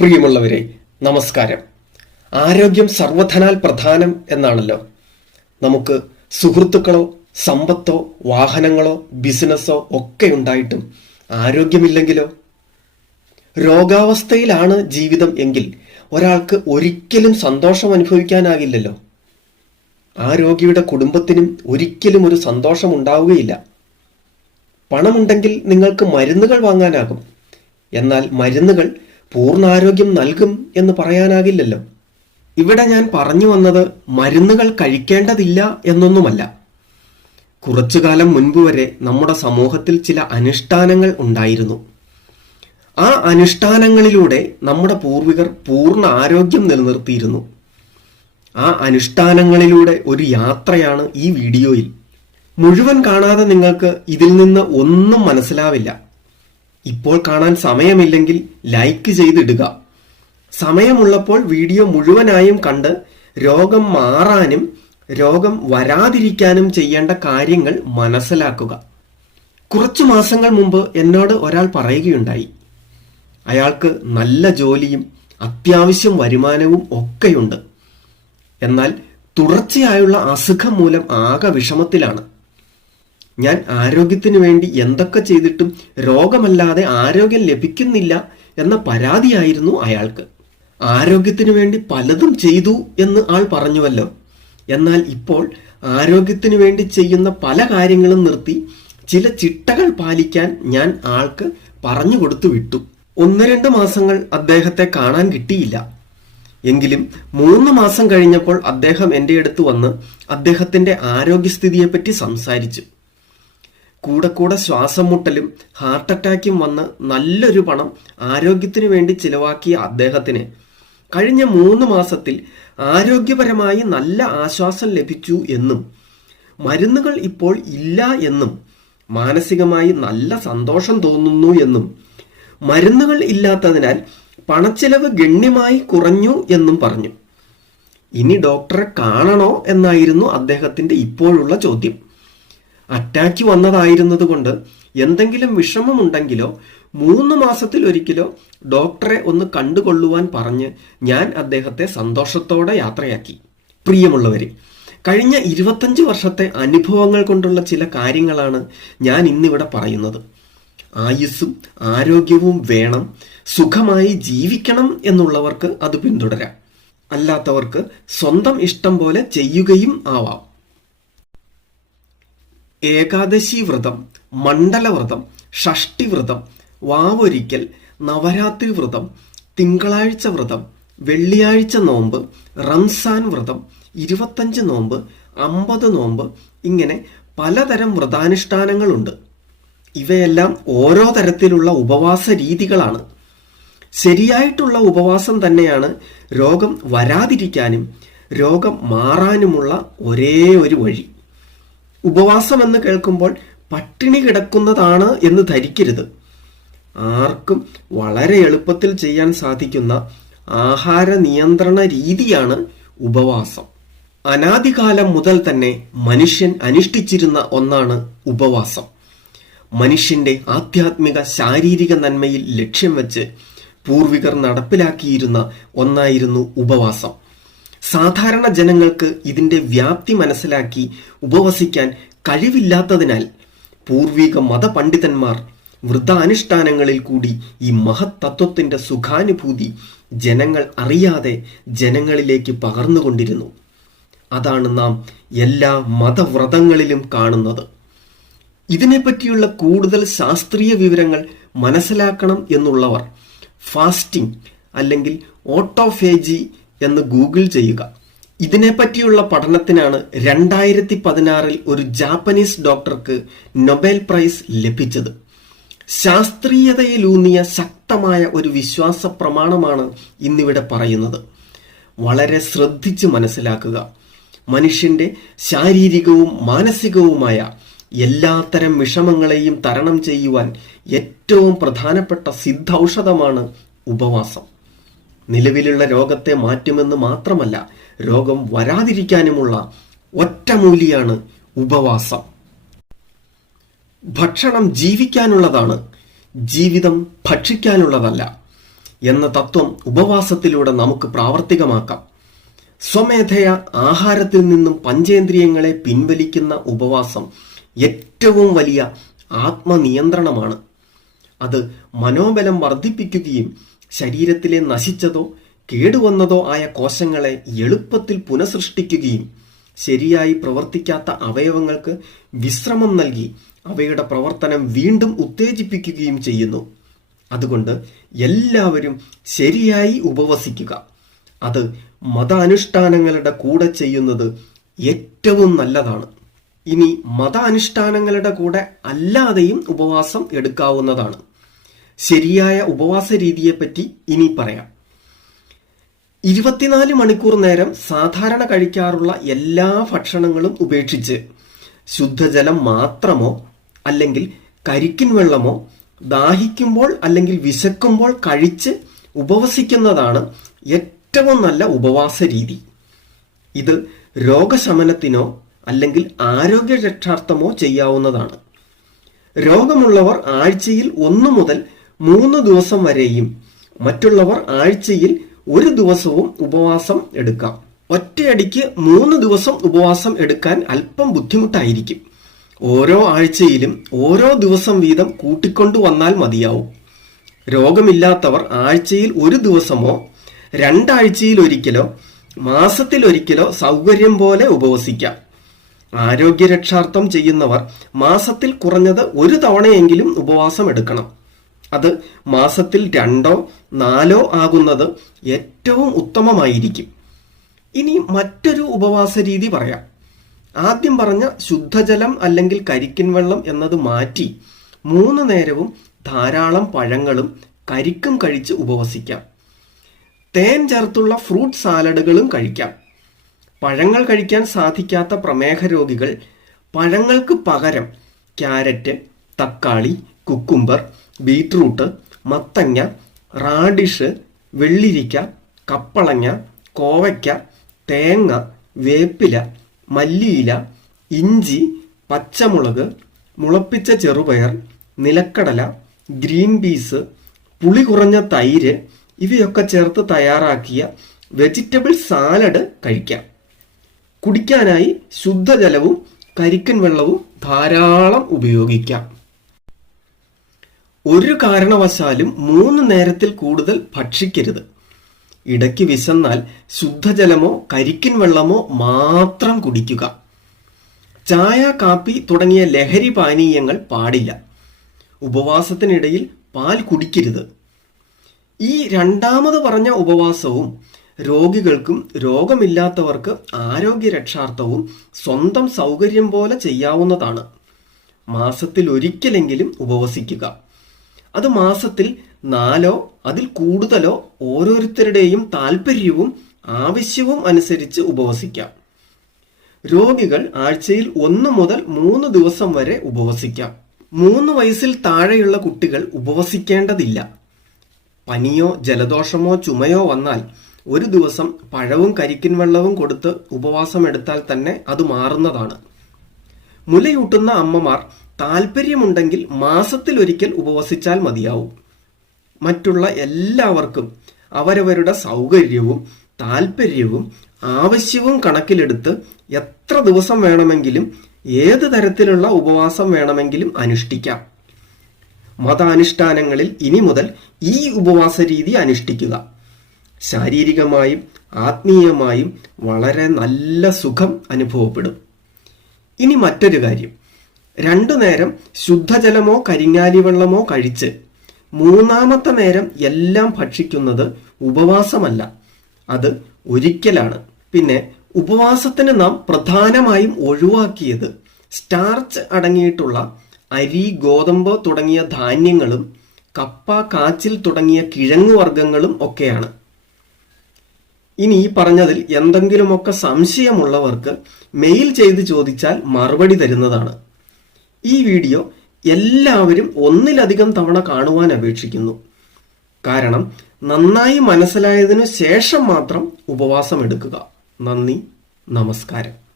പ്രിയമുള്ളവരെ നമസ്കാരം. ആരോഗ്യം സർവധനാൽ പ്രധാനം എന്നാണല്ലോ. നമുക്ക് സുഹൃത്തുക്കളോ സമ്പത്തോ വാഹനങ്ങളോ ബിസിനസ്സോ ഒക്കെ ഉണ്ടായിട്ടും ആരോഗ്യമില്ലെങ്കിലോ? രോഗാവസ്ഥയിലാണ് ജീവിതം എങ്കിൽ ഒരാൾക്ക് ഒരിക്കലും സന്തോഷം അനുഭവിക്കാനാകില്ലല്ലോ. ആ രോഗിയുടെ കുടുംബത്തിനും ഒരിക്കലും ഒരു സന്തോഷം ഉണ്ടാവുകയില്ല. പണമുണ്ടെങ്കിൽ നിങ്ങൾക്ക് മരുന്നുകൾ വാങ്ങാനാകും. എന്നാൽ മരുന്നുകൾ പൂർണാരോഗ്യം നൽകും എന്ന് പറയാനാകില്ലല്ലോ. ഇവിടെ ഞാൻ പറഞ്ഞു വന്നത് മരുന്നുകൾ കഴിക്കേണ്ടതില്ല എന്നൊന്നുമല്ല. കുറച്ചു കാലം മുൻപ് വരെ നമ്മുടെ സമൂഹത്തിൽ ചില അനുഷ്ഠാനങ്ങൾ ഉണ്ടായിരുന്നു. ആ അനുഷ്ഠാനങ്ങളിലൂടെ നമ്മുടെ പൂർവികർ പൂർണ ആരോഗ്യം നിലനിർത്തിയിരുന്നു. ആ അനുഷ്ഠാനങ്ങളിലൂടെ ഒരു യാത്രയാണ് ഈ വീഡിയോയിൽ. മുഴുവൻ കാണാതെ നിങ്ങൾക്ക് ഇതിൽ നിന്ന് ഒന്നും മനസ്സിലാവില്ല. ഇപ്പോൾ കാണാൻ സമയമില്ലെങ്കിൽ ലൈക്ക് ചെയ്തിടുക. സമയമുള്ളപ്പോൾ വീഡിയോ മുഴുവനായും കണ്ട് രോഗം മാറാനും രോഗം വരാതിരിക്കാനും ചെയ്യേണ്ട കാര്യങ്ങൾ മനസ്സിലാക്കുക. കുറച്ചു മാസങ്ങൾ മുമ്പ് എന്നോട് ഒരാൾ പറയുകയുണ്ടായി. അയാൾക്ക് നല്ല ജോലിയും അത്യാവശ്യം വരുമാനവും ഒക്കെയുണ്ട്. എന്നാൽ തുടർച്ചയായുള്ള അസുഖം മൂലം ആകെ വിഷമത്തിലാണ്. ഞാൻ ആരോഗ്യത്തിന് വേണ്ടി എന്തൊക്കെ ചെയ്തിട്ടും രോഗമല്ലാതെ ആരോഗ്യം ലഭിക്കുന്നില്ല എന്ന പരാതിയായിരുന്നു അയാൾക്ക്. ആരോഗ്യത്തിന് വേണ്ടി പലതും ചെയ്തു എന്ന് ആൾ പറഞ്ഞുവല്ലോ. എന്നാൽ ഇപ്പോൾ ആരോഗ്യത്തിന് വേണ്ടി ചെയ്യുന്ന പല കാര്യങ്ങളും നിർത്തി ചില ചിട്ടകൾ പാലിക്കാൻ ഞാൻ ആൾക്ക് പറഞ്ഞു കൊടുത്തു വിട്ടു. ഒന്ന് രണ്ട് മാസങ്ങൾ അദ്ദേഹത്തെ കാണാൻ കിട്ടിയില്ല. എങ്കിലും മൂന്ന് മാസം കഴിഞ്ഞപ്പോൾ അദ്ദേഹം എന്റെ അടുത്ത് വന്ന് അദ്ദേഹത്തിന്റെ ആരോഗ്യസ്ഥിതിയെപ്പറ്റി സംസാരിച്ചു. കൂടെ കൂടെ ശ്വാസം മുട്ടലും ഹാർട്ട് അറ്റാക്കും വന്ന് നല്ലൊരു പണം ആരോഗ്യത്തിന് വേണ്ടി ചിലവാക്കിയ അദ്ദേഹത്തിന്. കഴിഞ്ഞ മൂന്ന് മാസത്തിൽ ആരോഗ്യപരമായി നല്ല ആശ്വാസം ലഭിച്ചു എന്നും മരുന്നുകൾ ഇപ്പോൾ ഇല്ല എന്നും മാനസികമായി നല്ല സന്തോഷം തോന്നുന്നു എന്നും മരുന്നുകൾ ഇല്ലാത്തതിനാൽ പണച്ചെലവ് ഗണ്യമായി കുറഞ്ഞു എന്നും പറഞ്ഞു. ഇനി ഡോക്ടറെ കാണണോ എന്നായിരുന്നു അദ്ദേഹത്തിന്റെ ഇപ്പോഴുള്ള ചോദ്യം. അറ്റാക്ക് വന്നതായിരുന്നത് കൊണ്ട് എന്തെങ്കിലും വിഷമമുണ്ടെങ്കിലോ മൂന്ന് മാസത്തിൽ ഒരിക്കലോ ഡോക്ടറെ ഒന്ന് കണ്ടുകൊള്ളുവാൻ പറഞ്ഞ് ഞാൻ അദ്ദേഹത്തെ സന്തോഷത്തോടെ യാത്രയാക്കി. പ്രിയമുള്ളവരെ കഴിഞ്ഞ ഇരുപത്തഞ്ച് വർഷത്തെ അനുഭവങ്ങൾ കൊണ്ടുള്ള ചില കാര്യങ്ങളാണ് ഞാൻ ഇന്നിവിടെ പറയുന്നത്. ആയുസ്സും ആരോഗ്യവും വേണം സുഖമായി ജീവിക്കണം എന്നുള്ളവർക്ക് അത് പിന്തുടരാം. അല്ലാത്തവർക്ക് സ്വന്തം ഇഷ്ടം പോലെ ചെയ്യുകയും ആവാം. ഏകാദശി വ്രതം മണ്ഡലവ്രതം ഷഷ്ടിവ്രതം വാവൊരിക്കൽ നവരാത്രി വ്രതം തിങ്കളാഴ്ച വ്രതം വെള്ളിയാഴ്ച നോമ്പ് റംസാൻ വ്രതം ഇരുപത്തഞ്ച് നോമ്പ് അമ്പത് നോമ്പ് ഇങ്ങനെ പലതരം വ്രതാനുഷ്ഠാനങ്ങളുണ്ട്. ഇവയെല്ലാം ഓരോ തരത്തിലുള്ള ഉപവാസ രീതികളാണ് ശരിയായിട്ടുള്ള ഉപവാസം തന്നെയാണ് രോഗം വരാതിരിക്കാനും രോഗം മാറാനുമുള്ള ഒരേ ഒരു വഴി. ഉപവാസം എന്ന് കേൾക്കുമ്പോൾ പട്ടിണി കിടക്കുന്നതാണ് എന്ന് ധരിക്കരുത്. ആർക്കും വളരെ എളുപ്പത്തിൽ ചെയ്യാൻ സാധിക്കുന്ന ആഹാര നിയന്ത്രണ രീതിയാണ് ഉപവാസം. അനാദികാലം മുതൽ തന്നെ മനുഷ്യൻ അനുഷ്ഠിച്ചിരുന്ന ഒന്നാണ് ഉപവാസം. മനുഷ്യന്റെ ആധ്യാത്മിക ശാരീരിക നന്മയിൽ ലക്ഷ്യം വെച്ച് പൂർവികർ നടപ്പിലാക്കിയിരുന്ന ഒന്നായിരുന്നു ഉപവാസം. സാധാരണ ജനങ്ങൾക്ക് ഇതിന്റെ വ്യാപ്തി മനസ്സിലാക്കി ഉപവസിക്കാൻ കഴിവില്ലാത്തതിനാൽ പൂർവിക മതപണ്ഡിതന്മാർ വൃദ്ധാനുഷ്ഠാനങ്ങളിൽ കൂടി ഈ മഹത്തത്വത്തിന്റെ സുഖാനുഭൂതി ജനങ്ങൾ അറിയാതെ ജനങ്ങളിലേക്ക് പകർന്നുകൊണ്ടിരുന്നു. അതാണ് നാം എല്ലാ മതവ്രതങ്ങളിലും കാണുന്നത്. ഇതിനെപ്പറ്റിയുള്ള കൂടുതൽ ശാസ്ത്രീയ വിവരങ്ങൾ മനസ്സിലാക്കണം എന്നുള്ളവർ ഫാസ്റ്റിംഗ് അല്ലെങ്കിൽ ഓട്ടോഫേജി എന്ന് ഗൂഗിൾ ചെയ്യുക. ഇതിനെപ്പറ്റിയുള്ള പഠനത്തിനാണ് രണ്ടായിരത്തി പതിനാറിൽ ഒരു ജാപ്പനീസ് ഡോക്ടർക്ക് നൊബേൽ പ്രൈസ് ലഭിച്ചത്. ശാസ്ത്രീയതയിലൂന്നിയ ശക്തമായ ഒരു വിശ്വാസ പ്രമാണമാണ് ഇന്നിവിടെ പറയുന്നത്. വളരെ ശ്രദ്ധിച്ച് മനസ്സിലാക്കുക. മനുഷ്യന്റെ ശാരീരികവും മാനസികവുമായ എല്ലാത്തരം വിഷമങ്ങളെയും തരണം ചെയ്യുവാൻ ഏറ്റവും പ്രധാനപ്പെട്ട സിദ്ധൌഷധമാണ് ഉപവാസം. നിലവിലുള്ള രോഗത്തെ മാറ്റുമെന്ന് മാത്രമല്ല രോഗം വരാതിരിക്കാനുമുള്ള ഒറ്റമൂലിയാണ് ഉപവാസം. ഭക്ഷണം ജീവിക്കാനുള്ളതാണ് ജീവിതം ഭക്ഷിക്കാനുള്ളതല്ല എന്ന തത്വം ഉപവാസത്തിലൂടെ നമുക്ക് പ്രാവർത്തികമാക്കാം. സ്വമേധയ ആഹാരത്തിൽ നിന്നും പഞ്ചേന്ദ്രിയങ്ങളെ പിൻവലിക്കുന്ന ഉപവാസം ഏറ്റവും വലിയ ആത്മനിയന്ത്രണമാണ്. അത് മനോബലം വർദ്ധിപ്പിക്കുകയും ശരീരത്തിലെ നശിച്ചതോ കേടുവന്നതോ ആയ കോശങ്ങളെ എളുപ്പത്തിൽ പുനഃസൃഷ്ടിക്കുകയും ശരിയായി പ്രവർത്തിക്കാത്ത അവയവങ്ങൾക്ക് വിശ്രമം നൽകി അവയുടെ പ്രവർത്തനം വീണ്ടും ഉത്തേജിപ്പിക്കുകയും ചെയ്യുന്നു. അതുകൊണ്ട് എല്ലാവരും ശരിയായി ഉപവസിക്കുക. അത് മതാനുഷ്ഠാനങ്ങളുടെ കൂടെ ചെയ്യുന്നത് ഏറ്റവും നല്ലതാണ്. ഇനി മതാനുഷ്ഠാനങ്ങളുടെ കൂടെ അല്ലാതെയും ഉപവാസം എടുക്കാവുന്നതാണ്. ശരിയായ ഉപവാസ രീതിയെപ്പറ്റി ഇനി പറയാം. ഇരുപത്തിനാല് മണിക്കൂർ നേരം സാധാരണ കഴിക്കാറുള്ള എല്ലാ ഭക്ഷണങ്ങളും ഉപേക്ഷിച്ച് ശുദ്ധജലം മാത്രമോ അല്ലെങ്കിൽ കരിക്കിൻ വെള്ളമോ ദാഹിക്കുമ്പോൾ അല്ലെങ്കിൽ വിശക്കുമ്പോൾ കഴിച്ച് ഉപവസിക്കുന്നതാണ് ഏറ്റവും നല്ല ഉപവാസ രീതി. ഇത് രോഗശമനത്തിനോ അല്ലെങ്കിൽ ആരോഗ്യ രക്ഷാർത്ഥമോ ചെയ്യാവുന്നതാണ്. രോഗമുള്ളവർ ആഴ്ചയിൽ ഒന്നു മുതൽ മൂന്ന് ദിവസം വരെയും മറ്റുള്ളവർ ആഴ്ചയിൽ ഒരു ദിവസവും ഉപവാസം എടുക്കാം. ഒറ്റയടിക്ക് മൂന്ന് ദിവസം ഉപവാസം എടുക്കാൻ അല്പം ബുദ്ധിമുട്ടായിരിക്കും. ഓരോ ആഴ്ചയിലും ഓരോ ദിവസം വീതം കൂട്ടിക്കൊണ്ടു വന്നാൽ മതിയാവും. രോഗമില്ലാത്തവർ ആഴ്ചയിൽ ഒരു ദിവസമോ രണ്ടാഴ്ചയിൽ ഒരിക്കലോ മാസത്തിൽ ഒരിക്കലോ സൗകര്യം പോലെ ഉപവസിക്കാം. ആരോഗ്യരക്ഷാർത്ഥം ചെയ്യുന്നവർ മാസത്തിൽ കുറഞ്ഞത് ഒരു തവണയെങ്കിലും ഉപവാസം എടുക്കണം. അത് മാസത്തിൽ രണ്ടോ നാലോ ആകുന്നത് ഏറ്റവും ഉത്തമമായിരിക്കും. ഇനി മറ്റൊരു ഉപവാസ രീതി പറയാം. ആദ്യം പറഞ്ഞ ശുദ്ധജലം അല്ലെങ്കിൽ കരിക്കിൻ വെള്ളം എന്നത് മാറ്റി മൂന്ന് നേരവും ധാരാളം പഴങ്ങളും കരിക്കും കഴിച്ച് ഉപവസിക്കാം. തേൻ ചേർത്തുള്ള ഫ്രൂട്ട് സാലഡുകളും കഴിക്കാം. പഴങ്ങൾ കഴിക്കാൻ സാധിക്കാത്ത പ്രമേഹ രോഗികൾ പഴങ്ങൾക്ക് പകരം ക്യാരറ്റ് തക്കാളി കുക്കുംബർ ബീട്രൂട്ട് മത്തങ്ങ റാഡിഷ് വെള്ളിരിക്ക കപ്പളങ്ങ കോവയ്ക്ക തേങ്ങ വേപ്പില മല്ലിയില ഇഞ്ചി പച്ചമുളക് മുളപ്പിച്ച ചെറുപയർ നിലക്കടല ഗ്രീൻ പീസ് പുളി കുറഞ്ഞ തൈര് ഇവയൊക്കെ ചേർത്ത് തയ്യാറാക്കിയ വെജിറ്റബിൾ സാലഡ് കഴിക്കാം. കുടിക്കാനായി ശുദ്ധജലവും കരിക്കൻ വെള്ളവും ധാരാളം ഉപയോഗിക്കാം. ഒരു കാരണവശാലും മൂന്ന് നേരത്തിൽ കൂടുതൽ ഭക്ഷിക്കരുത്. ഇടയ്ക്ക് വിശന്നാൽ ശുദ്ധജലമോ കരിക്കിൻ വെള്ളമോ മാത്രം കുടിക്കുക. ചായ കാപ്പി തുടങ്ങിയ ലഹരി പാനീയങ്ങൾ പാടില്ല. ഉപവാസത്തിനിടയിൽ പാൽ കുടിക്കരുത്. ഈ രണ്ടാമത് പറഞ്ഞ ഉപവാസവും രോഗികൾക്കും രോഗമില്ലാത്തവർക്ക് ആരോഗ്യ രക്ഷാർത്ഥവും സ്വന്തം സൗകര്യം പോലെ ചെയ്യാവുന്നതാണ്. മാസത്തിൽ ഒരിക്കലെങ്കിലും ഉപവസിക്കുക. അത് മാസത്തിൽ നാലോ അതിൽ കൂടുതലോ ഓരോരുത്തരുടെയും താല്പര്യവും ആവശ്യവും അനുസരിച്ച് ഉപവസിക്കാം. രോഗികൾ ആഴ്ചയിൽ ഒന്ന് മുതൽ മൂന്ന് ദിവസം വരെ ഉപവസിക്കാം. മൂന്ന് വയസ്സിൽ താഴെയുള്ള കുട്ടികൾ ഉപവസിക്കേണ്ടതില്ല. പനിയോ ജലദോഷമോ ചുമയോ വന്നാൽ ഒരു ദിവസം പഴവും കരിക്കിൻ വെള്ളവും കൊടുത്ത് ഉപവാസം എടുത്താൽ തന്നെ അത് മാറുന്നതാണ്. മുലയൂട്ടുന്ന അമ്മമാർ താല്പര്യമുണ്ടെങ്കിൽ മാസത്തിൽ ഒരിക്കൽ ഉപവസിച്ചാൽ മതിയാവും. മറ്റുള്ള എല്ലാവർക്കും അവരവരുടെ സൗകര്യവും താല്പര്യവും ആവശ്യവും കണക്കിലെടുത്ത് എത്ര ദിവസം വേണമെങ്കിലും ഏത് തരത്തിലുള്ള ഉപവാസം വേണമെങ്കിലും അനുഷ്ഠിക്കാം. മതാനുഷ്ഠാനങ്ങളിൽ ഇനി മുതൽ ഈ ഉപവാസ രീതി അനുഷ്ഠിക്കുക. ശാരീരികമായും ആത്മീയമായും വളരെ നല്ല സുഖം അനുഭവപ്പെടും. ഇനി മറ്റൊരു കാര്യം. രണ്ടു നേരം ശുദ്ധജലമോ കരിങ്ങാലി വെള്ളമോ കഴിച്ച് മൂന്നാമത്തെ നേരം എല്ലാം ഭക്ഷിക്കുന്നത് ഉപവാസമല്ല. അത് ഒരിക്കലാണ്. പിന്നെ ഉപവാസത്തിന് നാം പ്രധാനമായും ഒഴിവാക്കിയത് സ്റ്റാർച്ച് അടങ്ങിയിട്ടുള്ള അരി ഗോതമ്പ് തുടങ്ങിയ ധാന്യങ്ങളും കപ്പ കാച്ചിൽ തുടങ്ങിയ കിഴങ്ങു വർഗങ്ങളും ഒക്കെയാണ്. ഇനി ഈ പറഞ്ഞതിൽ എന്തെങ്കിലുമൊക്കെ സംശയമുള്ളവർക്ക് മെയിൽ ചെയ്ത് ചോദിച്ചാൽ മറുപടി തരുന്നതാണ്. ഈ വീഡിയോ എല്ലാവരും ഒന്നിലധികം തവണ കാണുവാൻ അപേക്ഷിക്കുന്നു. കാരണം നന്നായി മനസ്സിലായതിനു ശേഷം മാത്രം ഉപവാസം എടുക്കുക നന്ദി നമസ്കാരം.